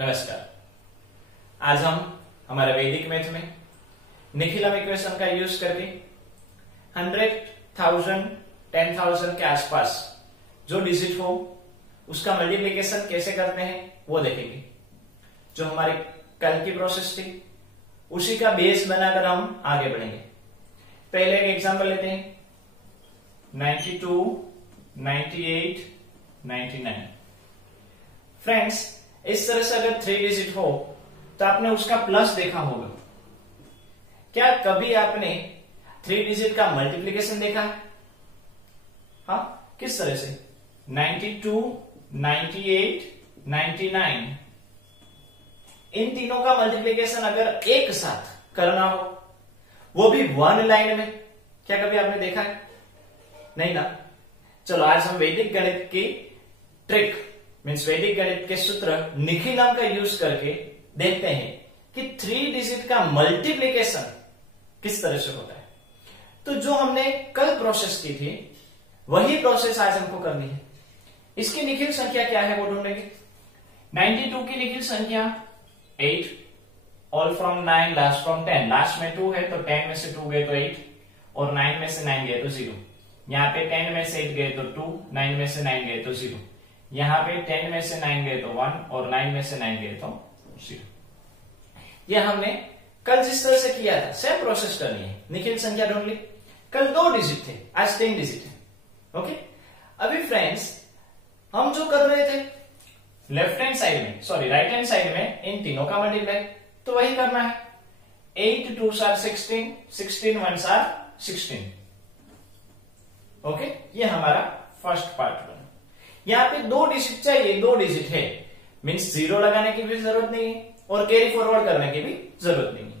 नमस्कार। आज हम हमारे वैदिक मैथ में निखिलम इक्वेशन का यूज करके 100,000, 10,000 के आसपास जो डिजिट हो उसका मल्टीप्लिकेशन कैसे करते हैं वो देखेंगे। जो हमारी कल की प्रोसेस थी उसी का बेस बनाकर हम आगे बढ़ेंगे। पहले एक एग्जांपल लेते हैं, 92, 98, 99। फ्रेंड्स, इस तरह से अगर 3 डिजिट हो तो आपने उसका प्लस देखा होगा। क्या कभी आपने 3 डिजिट का मल्टीप्लिकेशन देखा है? हाँ, किस तरह से? 92, 98, 99 इन तीनों का मल्टीप्लिकेशन अगर एक साथ करना हो, वो भी वन लाइन में, क्या कभी आपने देखा है? नहीं ना। चलो आज हम वैदिक गणित की ट्रिक मीन्स वैदिक गणित के सूत्र निखिलम का यूज करके देखते हैं कि 3 डिजिट का मल्टीप्लिकेशन किस तरह से होता है। तो जो हमने कल प्रोसेस की थी वही प्रोसेस आज हमको करनी है। इसकी निखिल संख्या क्या है वो ढूंढेंगे। 92 की निखिल संख्या 8, all from 9, last from 10। Last में 2 है तो 10 में से 2 गए तो 8 और 9 में से 9 गए तो 0। यहाँ पे 10 में से 8 गए तो 2, 9 में से 9 गए तो 0। यहाँ पे 10 में से 9 गए तो 1 और 9 में से 9 गए तो 0। ये हमने कल जिस तरह से किया था सेम प्रोसेस करनी है। निखिल संख्या ढूंढ ली। कल 2 डिजिट थे, आज 3 डिजिट है। ओके, अभी फ्रेंड्स हम जो कर रहे थे लेफ्ट हैंड साइड में, सॉरी राइट हैंड साइड में इन तीनों का मल्टीप्लाई, तो वही करना है। 8 2s are 16, 16 1s are 16। Okay, ये हमारा फर्स्ट पार्ट बना। यहाँ पे 2 डिजिट चाहिए, 2 डिजिट है मीन्स 0 लगाने की भी जरूरत नहीं है और कैरी फॉरवर्ड करने की भी जरूरत नहीं है।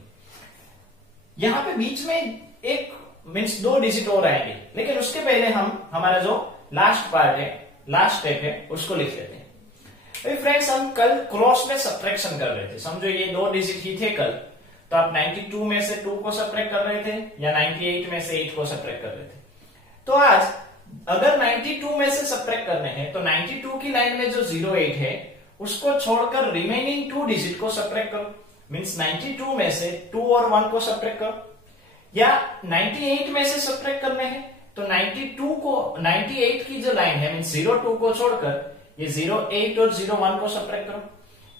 यहाँ पे बीच में एक मीन्स 2 डिजिट और आएंगे, लेकिन उसके पहले हम हमारा जो लास्ट पार्ट है, लास्ट स्टेप है, उसको लिख लेते हैं। फ्रेंड्स, हम कल क्रॉस में सब्ट्रैक्शन कर रहे थे। समझो ये 2 डिजिट ही थे कल, तो आप 92 में से 2 को सब्ट्रैक्ट कर रहे थे या 98 में से 8 को सब्ट्रैक्ट कर रहे थे। तो आज अगर 92 में से सब्ट्रैक्ट करने हैं तो 92 की लाइन में जो 08 है उसको छोड़कर रिमेनिंग 2 डिजिट को सब्ट्रैक्ट करो। मींस 92 में से 2 और 1 को सब्ट्रैक्ट करो, या 98 में से सब्ट्रैक्ट करने हैं तो 98 की जो लाइन है मींस 02 को छोड़कर ये 08 और 01 को सब्ट्रैक्ट करो,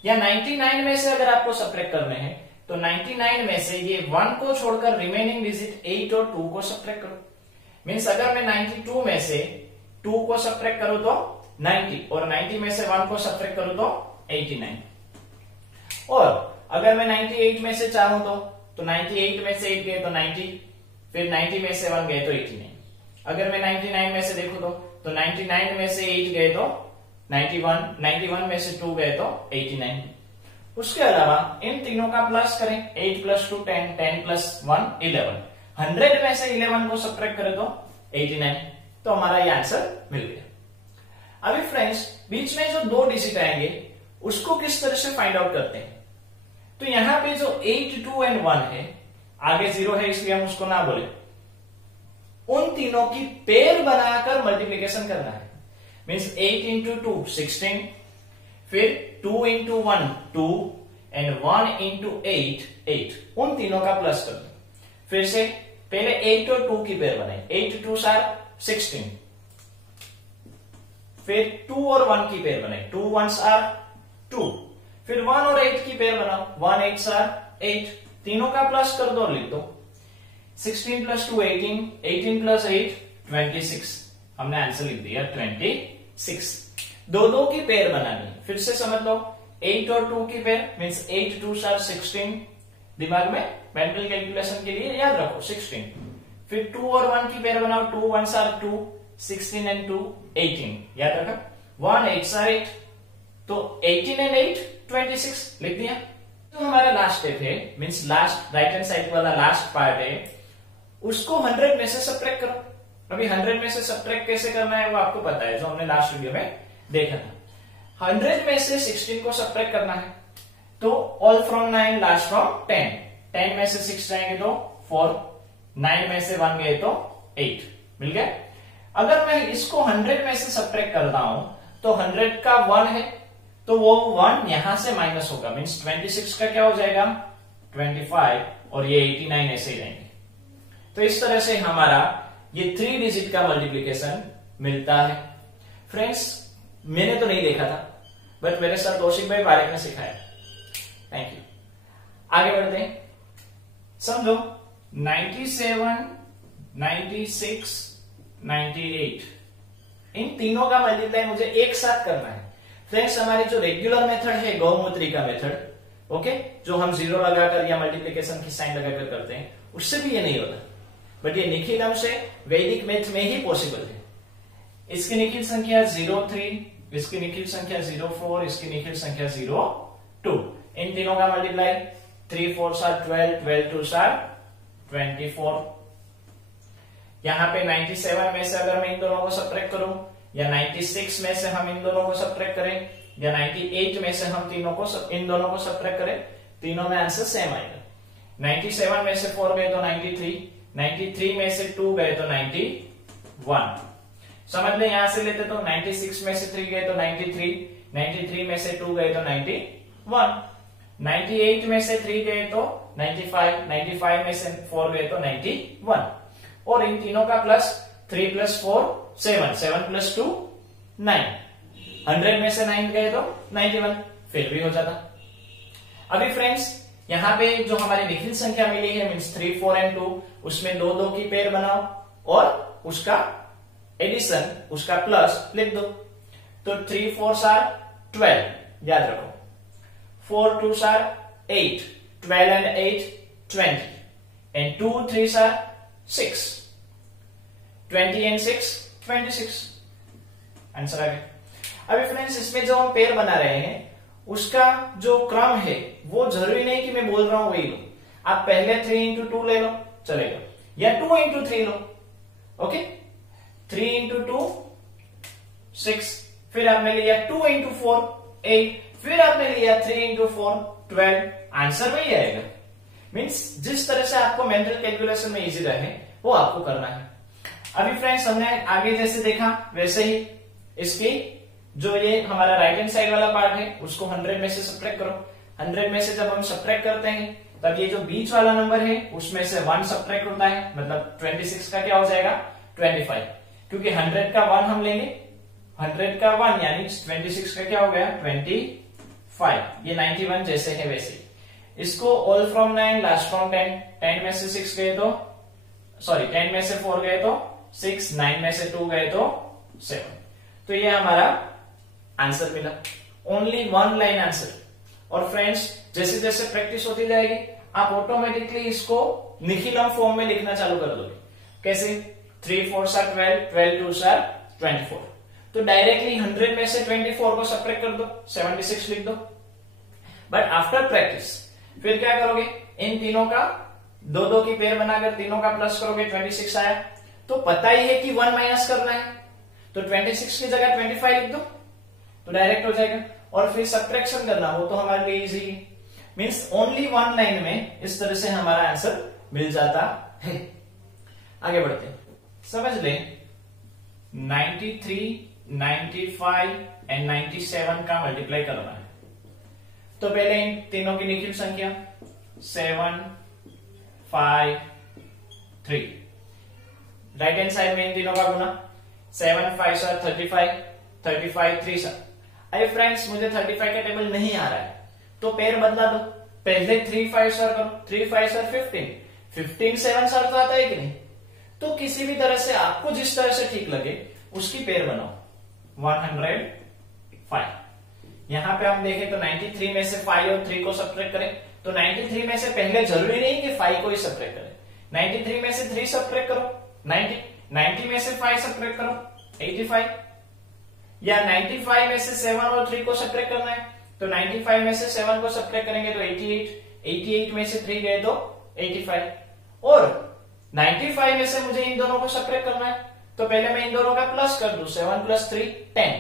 या 99 में से अगर आपको सब्ट्रैक्ट करने हैं तो 99 में से ये 1 को छोड़कर रिमेनिंग डिजिट 8 और 2 को सब्ट्रैक्ट करो। मीन्स अगर मैं 92 में से 2 को सब्ट्रैक्ट करूं तो 90 और 90 में से 1 को सब्ट्रैक्ट करूं तो 89। और अगर मैं 98 में से चाहूं तो 98 में से 8 गए तो 90, फिर 90 में से 1 गए तो 89। अगर मैं 99 में से देखूं तो 99 में से 8 गए तो 91, 91 में से 2 गए तो 89। उसके अलावा इन तीनों का प्लस करें। 8 + 2 10, 10 + 1 11। 100 में से 11 को सब्ट्रैक्ट करें तो 89। तो हमारा ये आंसर मिल गया। अभी फ्रेंड्स, बीच में जो 2 डिजिट आएंगे उसको किस तरह से फाइंड आउट करते हैं। तो यहां पे जो 8, 2 और 1 है, आगे 0 है इसलिए हम उसको ना बोले, उन तीनों की पेयर बनाकर मल्टीप्लीकेशन करना है। मीन्स 8 × 2 16, फिर 2 × 1 2 एंड 1 × 8 8। उन तीनों का प्लस कर दो। फिर से पहले 8 और 2 की पेयर बनाए। 8 2s are 16, फिर 2 और 1 की पेयर बनाए। 2 1s are 2, फिर 1 और 8 की पेयर बनाओ। 1 8s are 8। तीनों का प्लस कर दो और लिख दो। 16 + 2 18, 18 + 8 26। हमने आंसर लिख दिया 26। 2 की पेयर बनानी है। फिर से समझ लो, 8 और 2 की पेयर मीन्स 8 2s are 16। दिमाग में मेंटल कैलकुलेशन के लिए याद रखो 16। फिर 2 और 1 की पेयर बनाओ। 2 1s are 2, 16 and 2 18। याद रखा। 1 8s are 8, तो 18 and 8 26 लिख दिया। तो हमारा लास्ट स्टेप है means last right hand side वाला लास्ट पार्ट है, उसको 100 में से सब्ट्रैक्ट करो। अभी 100 में से सब्ट्रैक्ट कैसे करना है वो आपको पता है, जो हमने लास्ट वीडियो में देखा था। 100 में से 16 को सब्ट्रैक्ट करना है तो ऑल फ्रॉम 9, लास्ट फ्रॉम 10। 10 में से 6 जाएंगे तो 4, 9 में से 1 गए तो 8। मिल गया। अगर मैं इसको 100 में से सब्ट्रैक्ट करता हूं तो 100 का 1 है तो वो 1 यहां से माइनस होगा, मीन्स 26 का क्या हो जाएगा 25 और ये 89 ऐसे ही रहेंगे। तो इस तरह से हमारा ये 3 डिजिट का मल्टीप्लीकेशन मिलता है। फ्रेंड्स मैंने तो नहीं देखा था, बट मेरे साथ कौशिक भाई पारेख ने सिखाया। Thank you. आगे बढ़ते हैं। समझो 97, 96, 98 इन तीनों का मल्टीप्लाई मुझे एक साथ करना है। फ्रेंड्स हमारी जो रेगुलर मेथड है गौमूत्री का मेथड, ओके, जो हम जीरो लगाकर या मल्टीप्लीकेशन की साइन लगाकर करते हैं, उससे भी ये नहीं होता, बट ये निखिल अंश से वैदिक मैथ में ही पॉसिबल है। इसकी निखिल संख्या 03, इसकी निखिल संख्या 04, इसकी निखिल संख्या 02। इन तीनों का मल्टीप्लाई 3 4 12, 12 2 24। यहां पे 97 में से अगर मैं इन दोनों को सब्ट्रैक्ट करूं, या 96 में से हम इन दोनों को सब्ट्रैक्ट करें, या 98 में से हम इन दोनों को सब्ट्रैक्ट करें, तीनों में आंसर सेम आएगा। 97 में से 4 गए तो 93, 93 में से 2 गए तो 91। समझ लें, यहां से लेते तो 96 में से 3 गए तो 93, 93 में से 2 गए तो 91, 98 में से 3 गए तो 95, 95 में से 4 गए तो 91, और इन तीनों का प्लस 3 + 4 7, 7 + 2 9, 100 में से 9 गए तो 91, फिर भी हो जाता। अभी फ्रेंड्स यहां पे जो हमारी निखिल संख्या मिली है मीन्स 3 4 और 2, उसमें 2 2 की पेयर बनाओ और उसका एडिशन, उसका प्लस लिख दो। तो 3 4 12, याद रखो, 4 2 8, 12 and 8 20, and 2 3 6, 20 and 6 26। आंसर आ गया। अभी फ्रेंड्स इसमें जो हम पेयर बना रहे हैं उसका जो क्रम है वो जरूरी नहीं कि मैं बोल रहा हूं वही लो, आप पहले 3 × 2 ले लो चलेगा, या 2 × 3 लो, ओके। 3 × 2 6, फिर आपने लिया 2 × 4 8, फिर आपने लिया 3 × 4 12, आंसर वही आएगा। मीन्स जिस तरह से आपको मेंटल कैलकुलेशन में इजी रहे वो आपको करना है। अभी फ्रेंड्स हमने आगे जैसे देखा वैसे ही इसकी जो ये हमारा राइट हैंड साइड वाला पार्ट है उसको 100 में से सब्ट्रैक्ट करो। 100 में से जब हम सब्ट्रैक्ट करते हैं तब ये जो बीच वाला नंबर है उसमें से 1 सब्ट्रैक्ट होता है, मतलब 26 का क्या हो जाएगा 25, क्योंकि 100 का 1 हम लेंगे, 100 का 1 यानी 26 का क्या हो गया 25, ये 91 जैसे है वैसे। इसको ऑल फ्रॉम 9 लास्ट फ्रॉम 10, 10 में से 6 गए तो 10 में से 4 गए तो 6, 9 में से 2 गए तो 7, तो ये हमारा आंसर मिला। Only 1 line answer. और फ्रेंड्स जैसे जैसे प्रैक्टिस होती जाएगी आप ऑटोमेटिकली इसको निखिलम फॉर्म में लिखना चालू कर दोगे। कैसे 3 4 12, 12 2 24, तो डायरेक्टली 100 में से 24 को सब्ट्रैक्ट कर दो, 76 लिख दो। बट आफ्टर प्रैक्टिस फिर क्या करोगे, इन तीनों का 2 2 की पेयर बनाकर तीनों का प्लस करोगे, 26 आया, तो पता ही है कि 1 माइनस करना है, तो 26 की जगह 25 लिख दो तो डायरेक्ट हो जाएगा। और फिर सब्ट्रैक्शन करना हो तो हमारे लिए इजी है, मीन्स ओनली 1 लाइन में इस तरह से हमारा आंसर मिल जाता है। आगे बढ़ते हैं। समझ लें 93, 95 एंड 97 का मल्टीप्लाई करना है, तो पहले इन तीनों की निखिल संख्या 7 5 3, राइट हैंड साइड में इन तीनों का गुना 7 5 35, 35 3। अरे फ्रेंड्स मुझे 35 का टेबल नहीं आ रहा है तो पेयर बदला दो, पहले 3 5 करो, 3 5 15, 15 7 तो आता है कि नहीं, तो किसी भी तरह से आपको जिस तरह से ठीक लगे उसकी पेयर बनाओ। 105, यहां पे हम देखें तो 93 में से 5 और 3 को सब्ट्रैक्ट करें, तो 93 में से पहले जरूरी नहीं कि 5 को ही सब्ट्रैक्ट करें, 93 में से 3 सब्ट्रैक्ट करो 90 में से 5 सब्ट्रैक्ट करो 85, या 95 में से 7 और 3 को सब्ट्रैक्ट करना है, तो 95 में से 7 को सब्ट्रैक्ट करेंगे तो 88, 88 में से 3 गए तो 85, और 95 में से मुझे इन दोनों को सब्ट्रैक्ट करना है, तो पहले मैं इन दोनों का प्लस कर दूं, 7 + 3 10।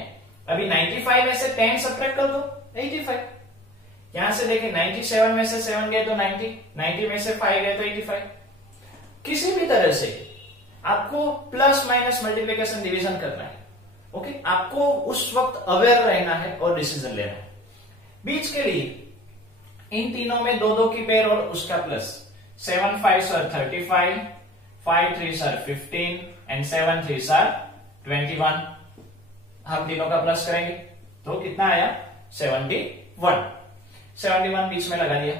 अभी 95 में से 10 सब्ट्रैक्ट कर दो 85। यहां से देखिए 97 में से 7 गए तो 90, 90 में से 5 गए तो 85। किसी भी तरह से आपको प्लस माइनस मल्टीप्लिकेशन डिवीजन करना है, ओके। आपको उस वक्त अवेयर रहना है और डिसीजन लेना है। बीच के लिए इन तीनों में 2 2 की पेयर और उसका plus 7 5 are 35, 5 3 are 15 and 7 3 are 21। हम तीनों का प्लस करेंगे तो कितना आया 71। 71 बीच में लगा दिया।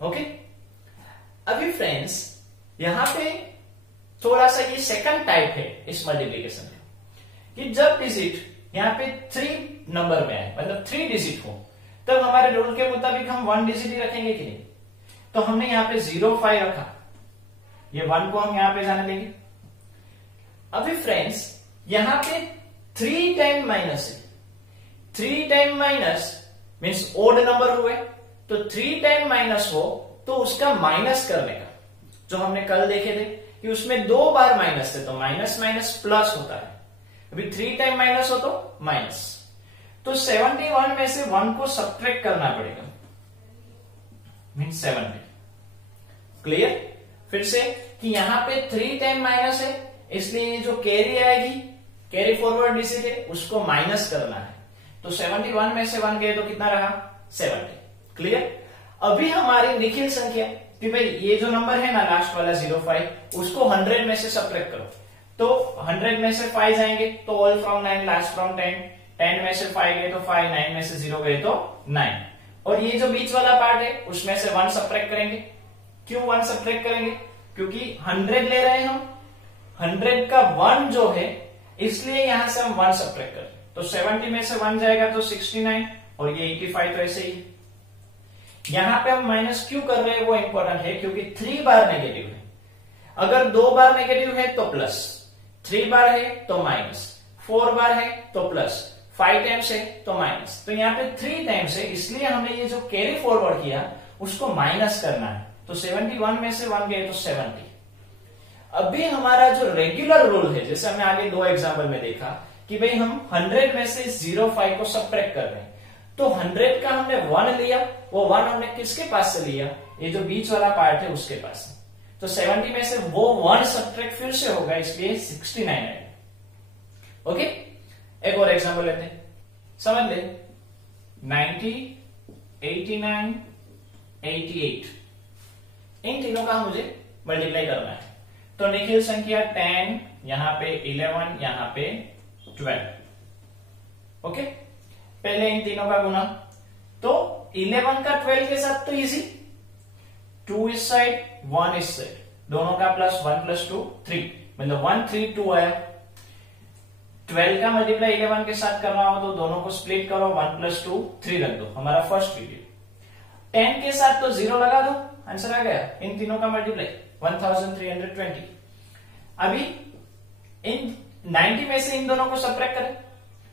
ओके, अभी फ्रेंड्स यहां पे थोड़ा सा ये सेकंड टाइप है इस मल्टीप्लीकेशन का कि जब डिजिट यहां पे 3 नंबर में आए, मतलब 3 डिजिट हो, तब हमारे रूल के मुताबिक हम 1 डिजिट ही रखेंगे कि नहीं। तो हमने यहां पे 05 रखा, ये 1 को हम यहां पे जाने देंगे। अभी फ्रेंड्स यहां पे 3 टाइम माइनस है, 3 time minus means odd number हुए, तो 3 टाइम माइनस हो तो उसका माइनस करने का, जो हमने कल देखे थे कि उसमें 2 बार माइनस थे, तो माइनस माइनस प्लस होता है। अभी 3 टाइम माइनस हो तो माइनस, तो 71 में से 1 को सब्ट्रैक्ट करना पड़ेगा, मीन्स 70। क्लियर? फिर से कि यहां पे 3 टाइम माइनस है, इसलिए ये जो कैरी आएगी, कैरी फॉरवर्ड डिजिट है, उसको माइनस करना है। तो 71 में से 1 गए तो कितना रहा 70। क्लियर? अभी हमारी निखिल संख्या कि भाई ये जो नंबर है ना लास्ट वाला 05, उसको 100 में से सब्ट्रैक्ट करो, तो 100 में से 5 जाएंगे तो ऑल फ्रॉम 9 लास्ट फ्रॉम 10, 10 में से 5 गए तो 5, 9 में से 0 गए तो 9, और ये जो बीच वाला पार्ट है उसमें से 1 सब्ट्रैक्ट करेंगे। क्यों 1 सब्ट्रैक्ट करेंगे? क्योंकि 100 ले रहे हैं हम, 100 का 1 जो है, इसलिए यहां से हम 1 सब्ट्रैक्ट करें, तो 70 में से 1 जाएगा तो 69, और ये 85 तो ऐसे ही। यहां पे हम माइनस क्यों कर रहे हैं वो इंपॉर्टेंट है, क्योंकि 3 बार नेगेटिव है। अगर 2 बार नेगेटिव है तो प्लस, 3 बार है तो माइनस, 4 बार है तो प्लस, 5 टाइम्स है तो माइनस। तो यहाँ पे 3 टाइम्स है, इसलिए हमने ये जो कैरी फॉरवर्ड किया उसको माइनस करना है। तो 71 में से 1 गए तो 70। अभी हमारा जो रेगुलर रूल है, जैसे हमने आगे 2 एग्जाम्पल में देखा कि भाई हम 100 में से 05 को सब्ट्रैक्ट कर रहे हैं, तो 100 का हमने 1 लिया, वो 1 हमने किसके पास से लिया, ये जो बीच वाला पार्ट है उसके पास से। तो 70 में से वो 1 सब्ट्रैक्ट फिर से होगा, इसलिए 69 आएगा। ओके, एक और एग्जांपल लेते हैं, समझ ले। 90, 89, 88 इन तीनों का मुझे मल्टीप्लाई करना है। तो निखिल संख्या 10, यहां पे 11, यहां पे 12। ओके, पहले इन तीनों का गुना, तो 11 का 12 के साथ तो इजी, 2 इस साइड 1 इस साइड, दोनों का प्लस 1 + 2 3, मतलब 1 3 2 आया। 12 का मल्टीप्लाई 11 के साथ करना हो तो दोनों को स्प्लिट करो, 1 + 2 3 रख दो, हमारा फर्स्ट वीडियो। 10 के साथ तो 0 लगा दो, आंसर आ गया। इन तीनों का मल्टीप्लाई 1320। अभी इन 90 में से इन दोनों को सब्ट्रैक्ट करें,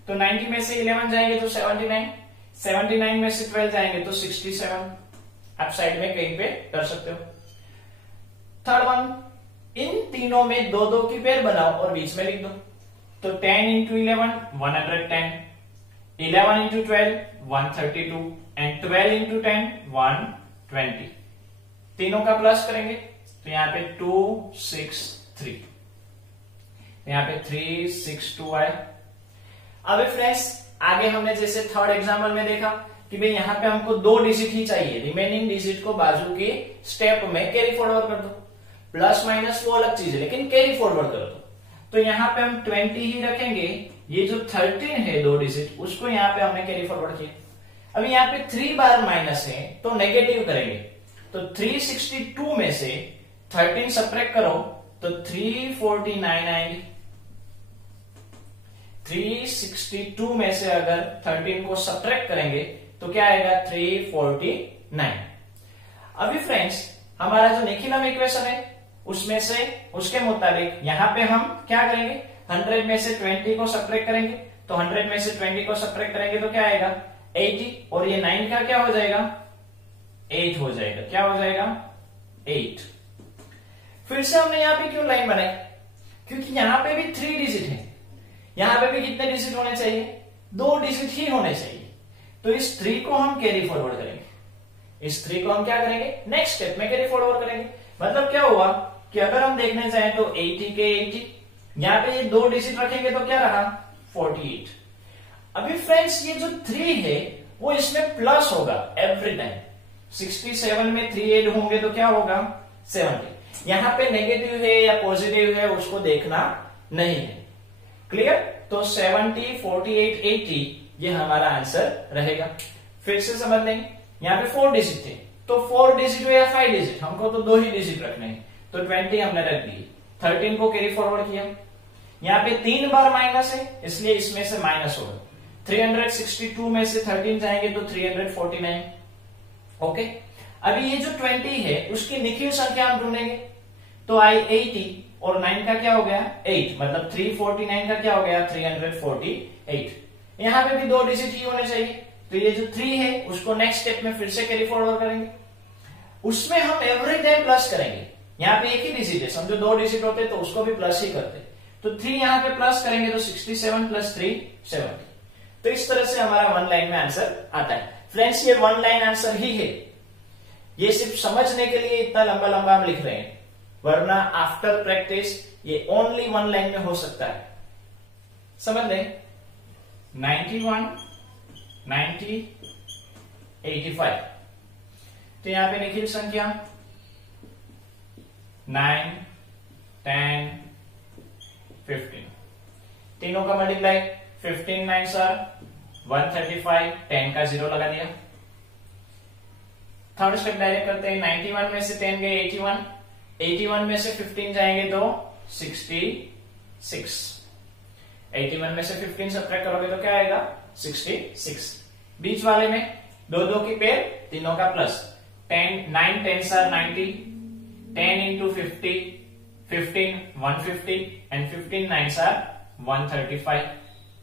तो 90 में से 11 जाएंगे तो 79, 79 में से 12 जाएंगे तो 67। आप साइड में कहीं पे कर सकते हो। थर्ड वन, इन तीनों में 2 2 की पेयर बनाओ और बीच में लिख दो। तो 10 × 11 110, 11 × 12 132 एंड 12 × 10 120। तीनों का प्लस करेंगे तो यहाँ पे 2 6 3, यहाँ पे 3 6 2 आए। अब फ्रेंड्स आगे हमने जैसे थर्ड एग्जाम्पल में देखा कि भाई यहाँ पे हमको 2 डिजिट ही चाहिए, रिमेनिंग डिजिट को बाजू के स्टेप में कैरी फॉरवर्ड कर दो। प्लस माइनस वो अलग चीज है, लेकिन कैरी फॉरवर्ड कर दो। तो यहाँ पे हम 20 ही रखेंगे, ये जो 13 है 2 डिजिट, उसको यहाँ पे हमने कैरी फॉरवर्ड किया। अभी यहाँ पे 3 बार माइनस है तो नेगेटिव करेंगे, तो 362 में से 13 सब्ट्रैक्ट करो तो 349 आएंगे। 362 में से अगर 13 को सब्ट्रैक्ट करेंगे तो क्या आएगा 349। अभी फ्रेंड्स हमारा जो निखिलम इक्वेशन है उसमें से उसके मुताबिक यहां पे हम क्या करेंगे, 100 में से 20 को सब्ट्रैक्ट करेंगे, तो 100 में से 20 को सब्ट्रैक्ट करेंगे तो क्या आएगा 80, और ये 9 का क्या हो जाएगा 8 हो जाएगा। क्या हो जाएगा 8। फिर से हमने यहां पे क्यों लाइन बनाई, क्योंकि यहां पे भी 3 डिजिट है, यहां पे भी कितने डिजिट होने चाहिए 2 डिजिट ही होने चाहिए। तो इस 3 को हम कैरी फॉरवर्ड करेंगे, इस 3 को हम क्या करेंगे नेक्स्ट स्टेप में कैरी फॉरवर्ड करेंगे। मतलब क्या हुआ कि अगर हम देखने चाहें तो 80 के 80, यहां पे ये 2 डिजिट रखेंगे तो क्या रहा 48। अभी फ्रेंड्स ये जो 3 है वो इसमें प्लस होगा एवरी टाइम। 67 में 3 ऐड होंगे तो क्या होगा 70। यहां पे नेगेटिव है या पॉजिटिव है उसको देखना नहीं है। क्लियर? तो 70, 48, 80 ये हमारा आंसर रहेगा। फिर से समझ लेंगे, यहाँ पे 4 डिजिट थे तो 4 डिजिट या 5 डिजिट, हमको तो 2 ही डिजिट रखने हैं तो 20 हमने रख दिए। 13 को कैरी फॉरवर्ड किया, यहाँ पे 3 बार माइनस है इसलिए इसमें से माइनस होगा। 362 में से 13 जाएंगे तो 349। ओके, अभी ये जो 20 है उसकी निखिल संख्या हम ढूंढेंगे तो आई 80 और 9 का क्या हो गया 8, मतलब 349 का क्या हो गया 348। यहां पे भी 2 डिजिट ही होने चाहिए तो ये जो 3 है उसको नेक्स्ट स्टेप में फिर से कैरी फॉरवर्ड करेंगे। उसमें हम एवरी टाइम प्लस करेंगे। यहाँ पे एक ही डिजिट है, समझो 2 डिजिट होते तो उसको भी प्लस ही करते, तो 3 यहाँ पे प्लस करेंगे तो 67 प्लस 3 70। तो इस तरह से हमारा 1 लाइन में आंसर आता है। फ्रेंड्स ये 1 लाइन आंसर ही है, ये सिर्फ समझने के लिए इतना लंबा लंबा हम लिख रहे हैं, वरना आफ्टर प्रैक्टिस ये ओनली 1 लाइन में हो सकता है। समझ लें 91, 90, 85। तो यहां पे निखिल संख्या 9, 10, 15, तीनों का मल्टीप्लाई 15 9 सर 135, 10 का 0 लगा दिया। थर्ड स्टेप डायरेक्ट करते हैं, 91 में से 10 गए 81, 81 में से 15 जाएंगे तो 66, 81 में से 15 सब्ट्रैक्ट करोगे तो क्या आएगा 66। बीच वाले में 2 की पेयर, तीनों का plus 10 9 10 sir 90, 10 into 50 15 150 and 15 9 sir 135।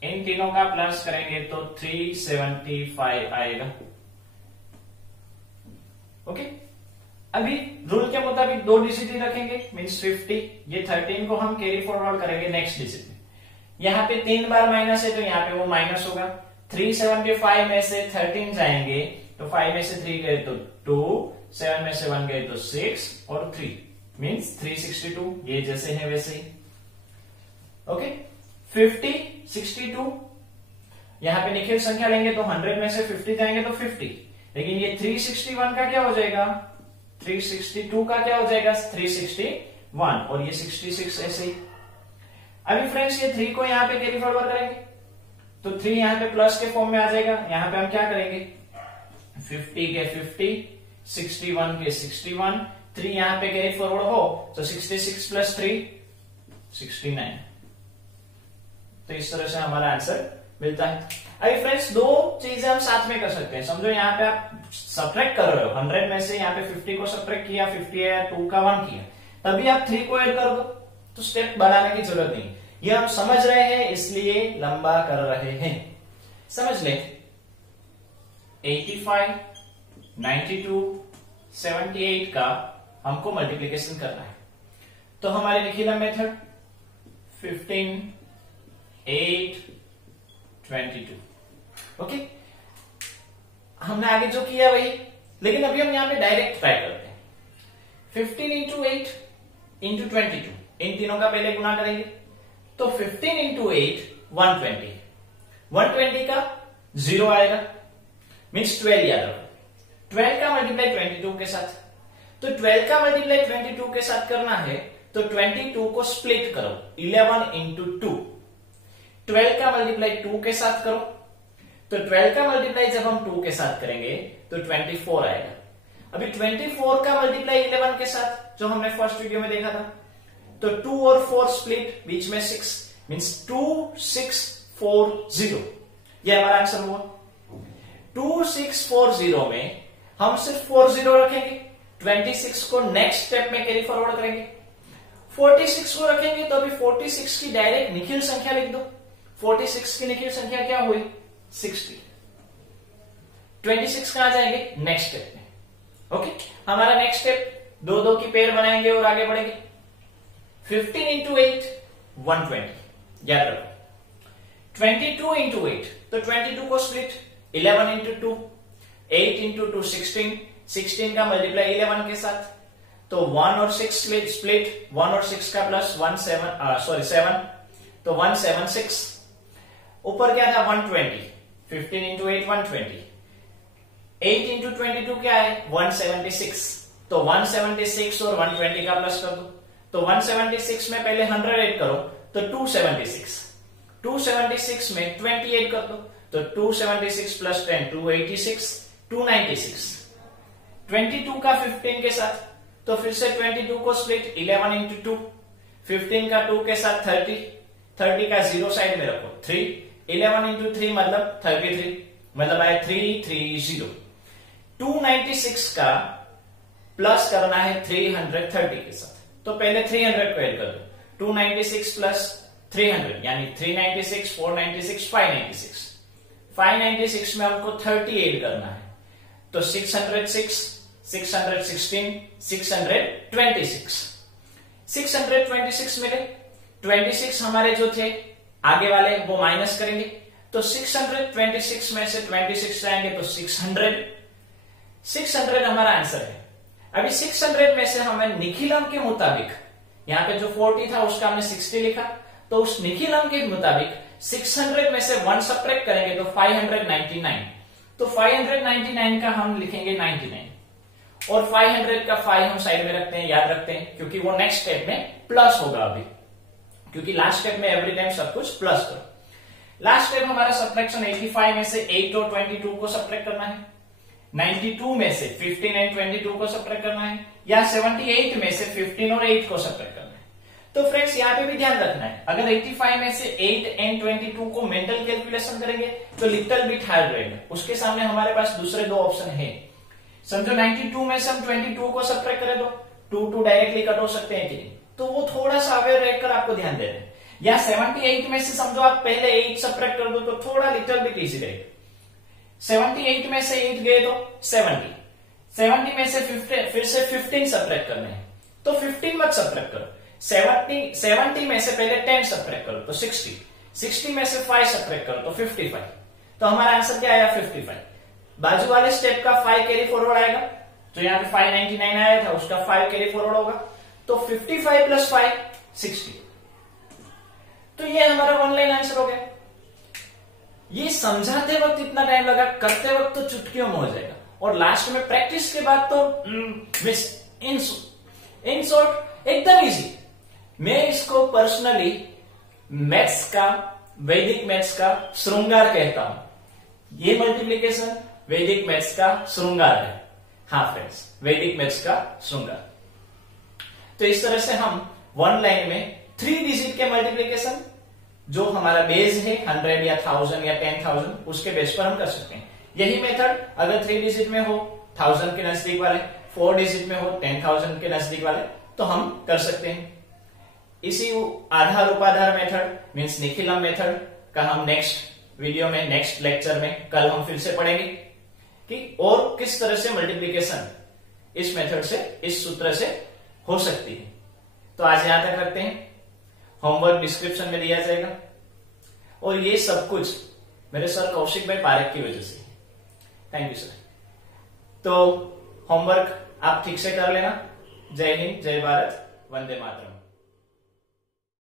इन तीनों का प्लस करेंगे तो 375 आएगा। ओके, अभी रूल के मुताबिक 2 डिजिट ही रखेंगे मीन्स 50। ये 13 को हम कैरी फॉरवर्ड करेंगे नेक्स्ट डिजिट में। यहाँ पे 3 बार माइनस है तो यहाँ पे वो माइनस होगा। 375 में से 13 जाएंगे तो 5 में से 3 गए तो 2, 7 में से 1 गए तो 6 और 3 मीन्स 362। ये जैसे है वैसे ही। ओके, 50, 62, यहां पे निखिल संख्या लेंगे तो 100 में से 50 जाएंगे तो 50, लेकिन ये 361 का क्या हो जाएगा 362 का क्या हो जाएगा 361 और ये 66 ऐसे ही। अभी फ्रेंड्स ये 3 को यहां पे कैरी फॉरवर्ड करेंगे तो 3 यहां पे प्लस के फॉर्म में आ जाएगा। यहां पे हम क्या करेंगे 50 के 50, 61 के 61, 3 यहां पे कैरी फॉरवर्ड हो तो 66 प्लस 3 69। तो इस तरह से हमारा आंसर मिलता है। अभी फ्रेंड्स 2 चीजें हम साथ में कर सकते हैं। समझो यहाँ पे आप सब्ट्रैक्ट कर रहे हो 100 में से यहाँ पे 50 को सब्ट्रैक्ट किया, 50 या 2 का 1 किया, तभी आप 3 को ऐड कर दो तो स्टेप बढ़ाने की जरूरत नहीं। ये हम समझ रहे हैं इसलिए लंबा कर रहे हैं। समझ ले 85, 92, 78 का हमको मल्टीप्लीकेशन करना है तो हमारे निखिला मेथड 15, 8, 22। ओके, हमने आगे जो किया वही, लेकिन अभी हम यहां पे डायरेक्ट ट्राई करते हैं। 15 इंटू 8 इंटू 22, इन तीनों का पहले गुना करेंगे तो 15 इंटू 8 120, 120 का 0 आएगा मीन्स 12 याद रखो। 12 का मल्टीप्लाई 22 के साथ, तो 12 का मल्टीप्लाई 22 के साथ करना है तो 22 को स्प्लिट करो 11 इंटू 2। 12 का मल्टीप्लाई 2 के साथ करो तो 12 का मल्टीप्लाई जब हम 2 के साथ करेंगे तो 24 आएगा। अभी 24 का मल्टीप्लाई 11 के साथ जो हमने फर्स्ट वीडियो में देखा था तो 2 और 4 स्प्लिट, बीच में 6 मीन्स 2640। यह हमारा आंसर हुआ। 2640 में हम सिर्फ 40 रखेंगे, 26 को नेक्स्ट स्टेप में कैरी फॉरवर्ड करेंगे। 46 को रखेंगे तो अभी 46 की डायरेक्ट निखिल संख्या लिख दो। 46 की निखिल संख्या क्या हुई 60। 26 कहां जाएंगे नेक्स्ट स्टेप में। ओके, हमारा नेक्स्ट स्टेप 2 की पेयर बनाएंगे और आगे बढ़ेंगे। 15 इंटू 8 120 याद रखो। 22 इंटू 8 तो 22 को स्प्लिट 11 इंटू 2, 8 इंटू 2 16, 16 का मल्टीप्लाई 11 के साथ तो 1 और 6 स्प्लिट, 1 और 6 का प्लस 7 तो 176। ऊपर क्या था 120, 15 इंटू 8 120, 8 इंटू 22 क्या है 176, तो 176 और 120 का प्लस कर दो, तो 176 में पहले 100 ऐड करो तो 276, 276 में 20 ऐड कर दो तो 276 प्लस 10 286, 296, 22 का 15 के साथ, तो फिर से 22 को स्प्लिट 11 इंटू 2, 15 का 2 के साथ 30, 30 का 0 साइड में रखो 3, 11 इंटू 3 मतलब 33, मतलब आए 330। 296 का प्लस करना है 330 के साथ, तो पहले 300 को ऐड कर दो, 296 प्लस 300 यानी 396, 496, 596, 596 में हमको 30 ऐड करना है, तो 606, 616, 626, 626 मिले, 26 हमारे जो थे आगे वाले वो माइनस करेंगे, तो 626 में से 26 जाएंगे तो 600 हमारा आंसर है। अभी 600 में से हमें निखिलम के मुताबिक, यहाँ पे जो 40 था उसका हमने 60 लिखा, तो उस निखिलम के मुताबिक 600 में से 1 सब्ट्रैक्ट करेंगे तो 599, तो 599 का हम लिखेंगे 99 और 500 का 5 हम साइड में रखते हैं, याद रखते हैं क्योंकि वो नेक्स्ट स्टेप में प्लस होगा अभी, क्योंकि लास्ट स्टेप में एवरी टाइम सब कुछ प्लस करो। लास्ट स्टेप हमारा सब्ट्रैक्शन 85 में से 8 और 22 को सब्ट्रैक्ट करना है, 92 में से 15 एंड 22 को सब्ट्रैक्ट करना है, या 78 में से 15 और 8 को सब्ट्रैक्ट करना है। तो फ्रेंड्स यहाँ पे भी ध्यान रखना है, अगर 85 में से 8 एंड 22 को मेंटल कैलकुलेशन करेंगे तो लिटिल बिट हार्ड रहेगा, उसके सामने हमारे पास दूसरे दो ऑप्शन है। समझो 92 में से हम 22 को सब्ट्रैक्ट करें तो 2 डायरेक्टली कट हो सकते हैं कि नहीं, तो वो थोड़ा सा अवेयर रहकर आपको ध्यान देना है। या 78 में से समझो आप पहले 8 सब्ट्रैक्ट कर दो तो थोड़ा लिटिल बिट इजी रहेगा। 78 में से 8 गए तो 70, 70 में से 15 फिर से 15 सब्ट्रैक्ट करने हैं, तो 15 मत सब्ट्रैक्ट करो, 70 में से पहले 10 सब्ट्रैक्ट करो तो 60, 60 में से 5 सब्ट्रैक्ट करो तो 55, तो हमारा आंसर क्या आया 55। बाजू वाले स्टेप का 5 कैरी फॉरवर्ड आएगा, तो यहाँ पे 599 आया था उसका 5 कैरी फॉरवर्ड होगा, तो 55 प्लस 5 60, तो ये हमारा ऑनलाइन आंसर हो गया। ये समझाते वक्त इतना टाइम लगा, करते वक्त तो चुटकियों में हो जाएगा, और लास्ट में प्रैक्टिस के बाद तो इन शॉर्ट एकदम इजी। मैं इसको पर्सनली मैथ्स का, वैदिक मैथ्स का श्रृंगार कहता हूं। ये मल्टीप्लिकेशन वैदिक मैथ्स का श्रृंगार है। हाँ फ्रेंड्स, वैदिक मैथ्स का श्रृंगार। तो इस तरह से हम 1 लाइन में 3 डिजिट के मल्टीप्लिकेशन, जो हमारा बेस है 100 या 1000 या 10,000, उसके बेस पर हम कर सकते हैं। यही मेथड अगर 3 डिजिट में हो 1000 के नजदीक वाले, 4 डिजिट में हो 10,000 के नजदीक वाले, तो हम कर सकते हैं। इसी आधार उपाधार मेथड मींस निखिलम मेथड का हम नेक्स्ट वीडियो में, नेक्स्ट लेक्चर में कल हम फिर से पढ़ेंगे कि और किस तरह से मल्टीप्लिकेशन इस मेथड से, इस सूत्र से हो सकती है। तो आज यहां तक रखते हैं, होमवर्क डिस्क्रिप्शन में दिया जाएगा, और ये सब कुछ मेरे सर कौशिक भाई पारेख की वजह से। Thank you sir. तो होमवर्क आप ठीक से कर लेना। जय हिंद, जय भारत, वंदे मातरम।